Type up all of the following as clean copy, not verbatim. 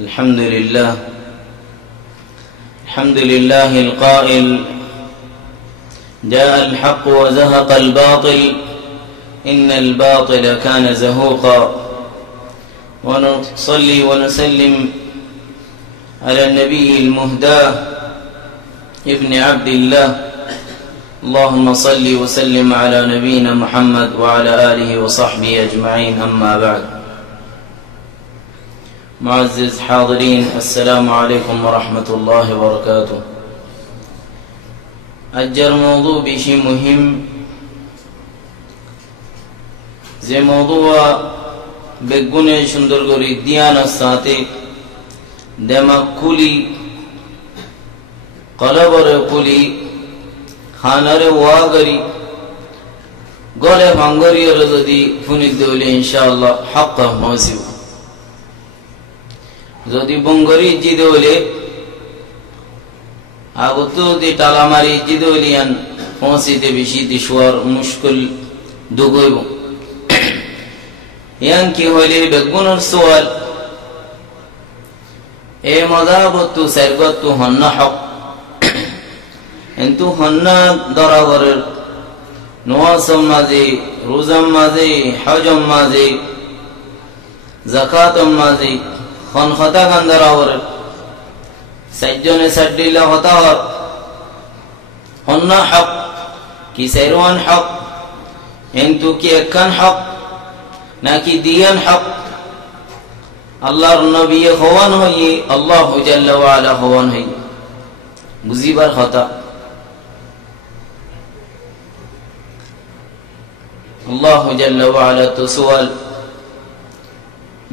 الحمد لله القائل جاء الحق وزهق الباطل إن الباطل كان زهوقا ونصلي ونسلم على النبي المهدى ابن عبد الله اللهم صل وسلم على نبينا محمد وعلى آله وصحبه أجمعين أما بعد معزز حاضرين السلام عليكم ورحمة الله وبركاته أجر موضوع بشي مهم زي موضوع بگونه شندرگوری دیان ساته دماغ کلی قلبر کلی خانر واغری گله بانگری رزدی فنید دولی انشاءالله حق موسیو যদি বঙ্গরি জিদোলে আগতো দি টালামারি জিদোলিয়ান পৌঁছিতে বেশি দিশওয়ার মুশকিল দুগইব ইয়ান কি হইলে বেগুনর সওয়াল এ মদাবতু সারগতু হন্না হক কিন্তু হন্না দরাবরের নওয়াজম মাঝে রোজাম মাঝে হজম মাঝে যাকাতম মাঝে খন খতা গান্দারাওর সাইজনে সাড্ডিলা হতাওয়ার হন্না হক কি সাইরওয়ান হক কিন্তু কি একখান হক নাকি দিয়ান হক আল্লাহর নবী হওয়ান হইয়ে আল্লাহু জাল্লা ওয়া আলা হওয়ান হই বুঝিবার কথা আল্লাহু জাল্লা ওয়া আলা তো সওয়াল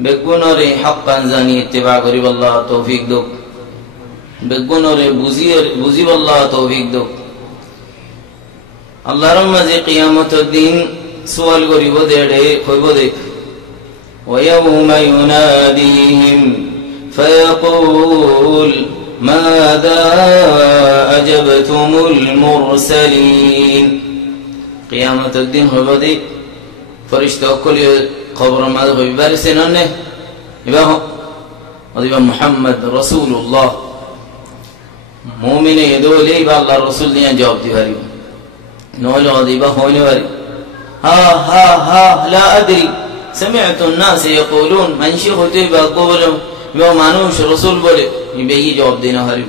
বেগুনরে হক্কান জানি ইত্তেবা করিব আল্লাহ তৌফিক দাও বেগুনরে বুঝিব আল্লাহ তৌফিক দাও আল্লাহর মাঝে কিয়ামতের দিন সওয়াল করিব দেড়ে কইব দে ويوم يناديهم فيقول ماذا أجبتم المرسلين قيامة الدين هو بدي فرشتة كل قبر ما ذهب بارسين أنه يبقى محمد رسول الله مؤمن يدولي يبقى الله رسول لي جواب ديواري نقول يبقى هوني واري ها لا أدري سمعت الناس يقولون من شيخ تيبا قبرهم يوم مانوش رسول بولي يبقى جواب دينا هاري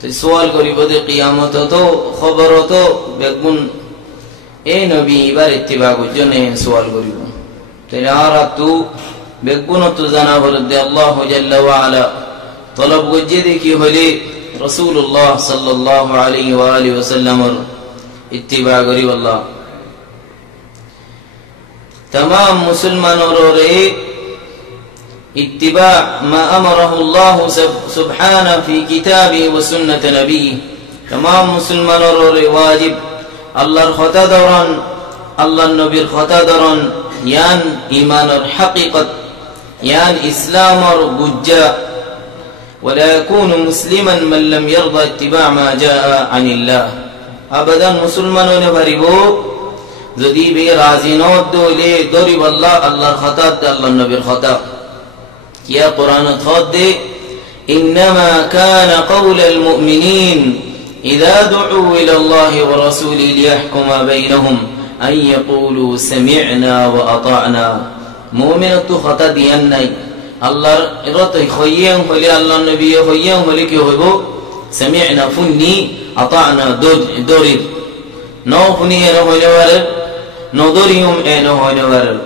تو سوال করি বদে কিয়ামত তো খবর তো বেগুন এই নবী এবার ইত্তিবা করজন্য সওয়াল করিব তাইলে আর তু বেগুন তো জানা বলতে আল্লাহ জাল্লা ওয়া আলা তলব গজে দেখি হলে রাসূলুল্লাহ সাল্লাল্লাহু আলাইহি ওয়া আলিহি ওয়াসাল্লামর ইত্তিবা করিব আল্লাহ तमाम मुसलमानों रे इत्तिबा मा अमरहु अल्लाह सुब्हाना फी किताबी व सुन्नत नबी तमाम मुसलमानों रे वाजिब अल्लाहर खता दौरान अल्लाह नबीर खता दौरान यान ईमान और हकीकत यान इस्लाम और गुज्जा वला यकून मुस्लिमन मन लम यरदा इत्तिबा मा जा'a अनिल्लाह अबदन मुसलमानों ने भरिबो যদি বে রাজি ন দলে দরিব আল্লাহ আল্লাহর খাতা আল্লাহর নবীর খাতা কিয়া কোরআন থদে ইনমা কানা কওলাল মুমিনিন ইযা দুউ ইলা আল্লাহি ওয়া রাসূলিহি লিয়াহকুমা বাইনহুম আন ইয়াকুলু সামি'না ওয়া আতা'না মুমিনতু খাতা দিয়ান নাই আল্লাহর ইরত হইয়াম হলে আল্লাহর নবী হইয়াম হলে কি হইব সামি'না ফুন্নি আতা'না দরিব নও ফুনি এর হইলে ওয়ারে نظرهم أين هونور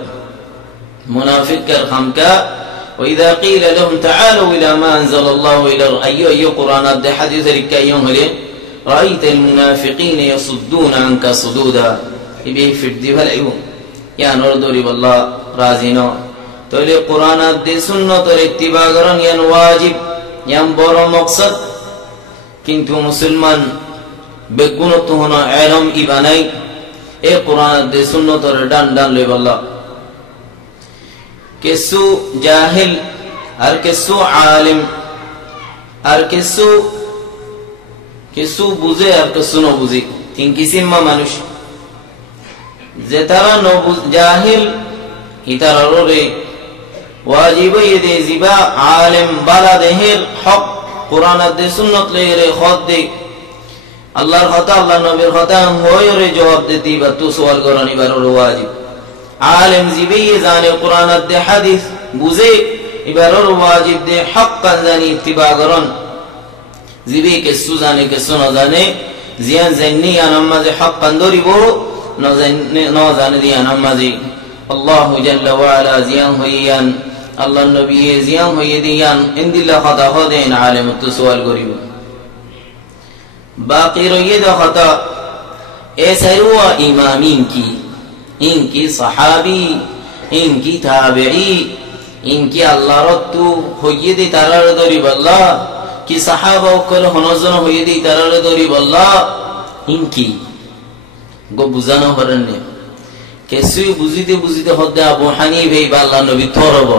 منافق الخمكاء وإذا قيل لهم تعالوا إلى ما أنزل الله إلى أي قرآن ده حديث لك يوم رأيت المنافقين يصدون عنك صدودا يبيه في الدفع العيوم يا نردوري بالله رازينا تولي قرآن ده سنة اتباع قرآن ين واجب ين بورا مقصد كنتو مسلمان بقنطو هنا علم إباني এ কোরআন দে সুন্নতর ডান ডান লই বল্লা কিছু জাহিল আর কিছু আলিম আর কিছু বুঝে আর কিছু ন বুঝে তিন কিসিম মানুষ যে তারা জাহিল ইতারারে ওয়াজিব ইদে জিবা আলেম বালাদেহের হক কোরআন দে সুন্নত লেরে খত দে আল্লাহর কথা আল্লাহ নবীর কথা হয়রে জবাব দিতি বা তু সওয়াল করনি বারর ওয়াজিব আলেম জিবে জানে কোরআন দে হাদিস বুঝে ইবারর ওয়াজিব দে হক জানি ইত্তিবা করন জিবে কে সুজানে কে সুনা জানে জিয়ান জান্নি নামাজে হক দরিব না জানে দিয়া নামাজি আল্লাহ জাল্লা ওয়া আলা জিয়ান হইয়ান আল্লাহ নবী জিয়ান হইয়ে দিয়ান ইনদিল্লাহ খাতা হদেন আলেম তো সওয়াল করিব বাকি রইয়ে দা খাতা এ সাইরুয়া ইমামিন কি ইনকি সাহাবী ইনকি তাবেঈ ইনকি আল্লাহ রত্তু হইয়ে দি তারার দরিব আল্লাহ কি সাহাবা কল হনজন হইয়ে দি তারার দরিব আল্লাহ ইনকি গো বুঝানো হরেন নে কেসুই বুঝিতে বুঝিতে হদ্দে আবু হানিফা বা আল্লাহ নবী থরব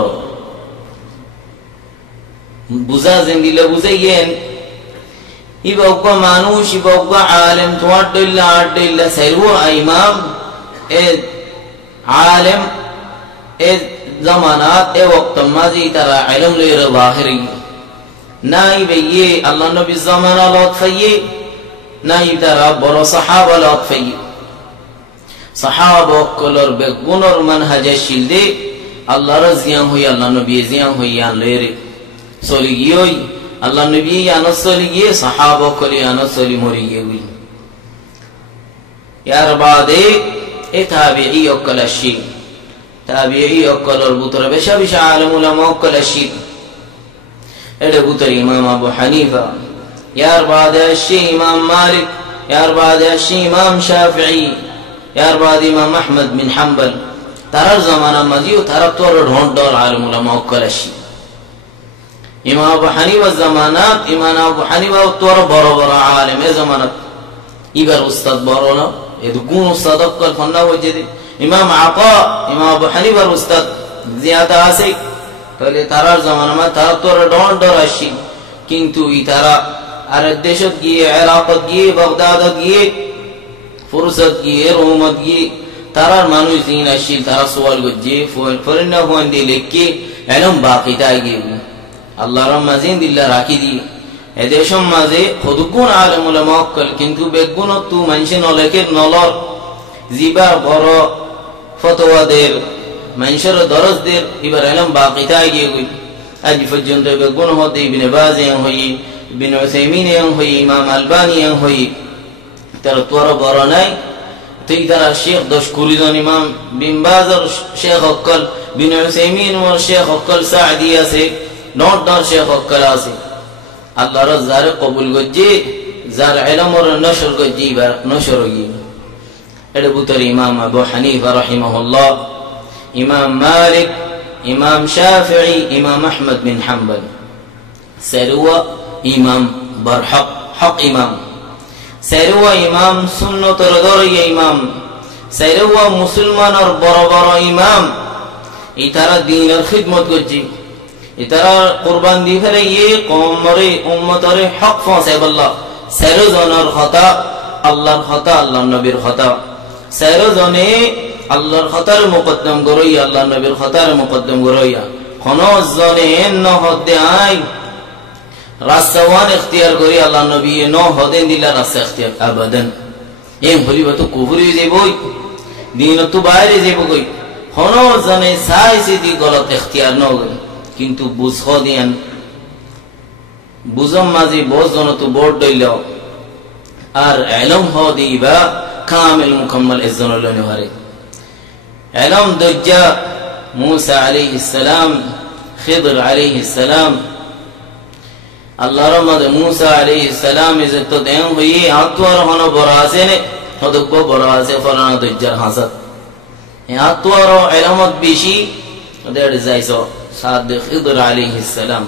বুঝা জেন্দিলে বুঝাইয়েন ইবকা মানুষ ইবকা আলেম তোমার দইল্লা আর দইল্লা সাইরুয়া ইমাম এ আলেম এ জামানাত এ ওয়াক্ত মাজি তারা ইলম লইরে বাহিরি নাই বেয়ে আল্লাহ নবী জামানা লত ফাইয়ে নাই তারা বড় সাহাবা লত ফাইয়ে সাহাবা কলর বেগুনর মানহাজে শিলদে আল্লাহর জিয়াম হই আল্লাহ নবী জিয়াম হই আন লইরে চলি গিয়ে আল্লাহ নবী আনস চলি গিয়ে সাহাবা কলি আনস চলি মরি গিয়ে ইয়ার বাদে এ তাবেঈ অকল আশি তাবেঈ অকলর বুতর বেশা বেশা আলেম উলামা অকল আশি এডে বুতর ইমাম আবু হানিফা ইয়ার বাদে আশি ইমাম মালিক ইয়ার বাদে আশি ইমাম শাফিঈ ইয়ার বাদে ইমাম আহমদ বিন হাম্বল তারার জামানা মাজিও তারা তোর ঢোঁট দল আলেম উলামা অকল আশি ইমাম আবু হানিফা জামানাত ইমাম আবু হানিফা তোর বড় বড় আলেম এ জামানাত ইবার উস্তাদ বড় না এদ গুণ উস্তাদ অকল ফন্না হইছে ইমাম আতা ইমাম আবু হানিফার উস্তাদ জিয়াদা আছে তাহলে তারার জামানা মা তারা তোর ঢোঁট দল আসি কিন্তু ই তারা আর দেশত গিয়ে ইরাকত গিয়ে বাগদাদ গিয়ে ফুরসত গিয়ে রোমত গিয়ে তারার মানুষ দিন আসিল তারা সওয়াল গজ্জে ফরিনা ফোন দিয়ে লিখকে ইলম বাকিটা গিয়ে আল্লাহর মাজিন দিল্লা রাখি দি এদেশম মাঝে খুদগুণ আলেম উলামা অকল কিন্তু বেগুণ তু মানুষে নলেকের নলর জিবা বড় ফতোয়াদের মানুষের দরজদের এবার ইলম বাকিটা গিয়ে গই আজ পর্যন্ত বেগুণ হতে ইবনে বাজ হই ইবনে উসাইমিন হই ইমাম আলবানী হই তার তোর বড় নাই তুই তারা শেখ 10-20 জন ইমাম বিন বাজর শেখ অকল ইবনে উসাইমিন ওর শেখ অকল সাঈদী আছে নট দর শেখ অকল আছে আল্লাহর জারে কবুল গজ্জি জার ইলমর নশর গজ্জি বা নশর গি এডে বুতর ইমাম আবু হানিফা রাহিমাহুল্লাহ ইমাম মালিক ইমাম শাফিঈ ইমাম আহমদ বিন হাম্বল সারওয়া ইমাম বরহক হক ইমাম সারওয়া ইমাম সুন্নতর দরিয়া ইমাম সারওয়া মুসলমানের বড় বড় ইমাম ইতারা দ্বীনের খিদমত গজ্জি ইতারা কুরবান দি ফেলে ইয়ে কওমরে উম্মতরে হক পৌঁছে বল্লা সাইরো জনের কথা আল্লাহর কথা আল্লাহর নবীর কথা সাইরো জনে আল্লাহর কথার মুকদ্দম করই আল্লাহর নবীর কথার মুকদ্দম করইয়া কোন জনে ন হদে আই রাসওয়ান ইখতিয়ার করি আল্লাহর নবী ন হদে দিলা রাস ইখতিয়ার আবাদান এম হলিব তো কুফরি যাবই দিন তো বাইরে যাব কই কোন জনে সাইসি দি গলত ইখতিয়ার ন গই কিন্তু বুঝ দিয়ান বুঝম মাঝে বোঝন তো বোর্ড দইল আর ইলম হ দিবা কামিল মুকম্মল ইজ্জন লনে হারে ইলম দজ্জা মুসা আলাইহিস সালাম খিদর আলাইহিস সালাম আল্লাহর মদ মুসা আলাইহিস সালাম ইজ্জত দেন হই আতওয়ার হনো বরাসে নে হদক বরাসে ফরানা দজ্জার হাসাত এ আতওয়ার ইলমত বেশি ওদের যাইছো সাদ খিদর আলাইহিস সালাম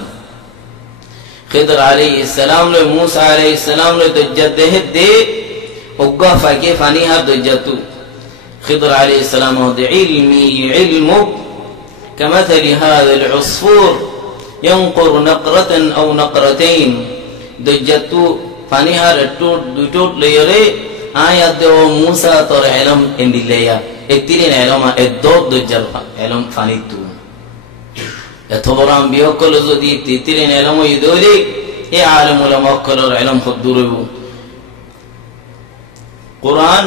খিদর আলাইহিস সালাম লে মুসা আলাইহিস সালাম লে দজ্জত দে ওগা ফাকে ফানি হার দজ্জতু খিদর আলাইহিস সালাম ওদ ইলমি ইলমু كمثل هذا العصفور ينقر نقرة أو نقرتين دجتو فاني هر دوتوت ليره آيات دو موسى تور علم اندليا اتيرين علم ادود دجل علم فاني تو এত বড় আম্বিয়া হকল যদি তিতিরেন এলম ইদলি এ আলেম উলামা হকলের ইলম খুব দূর হইব। কোরআন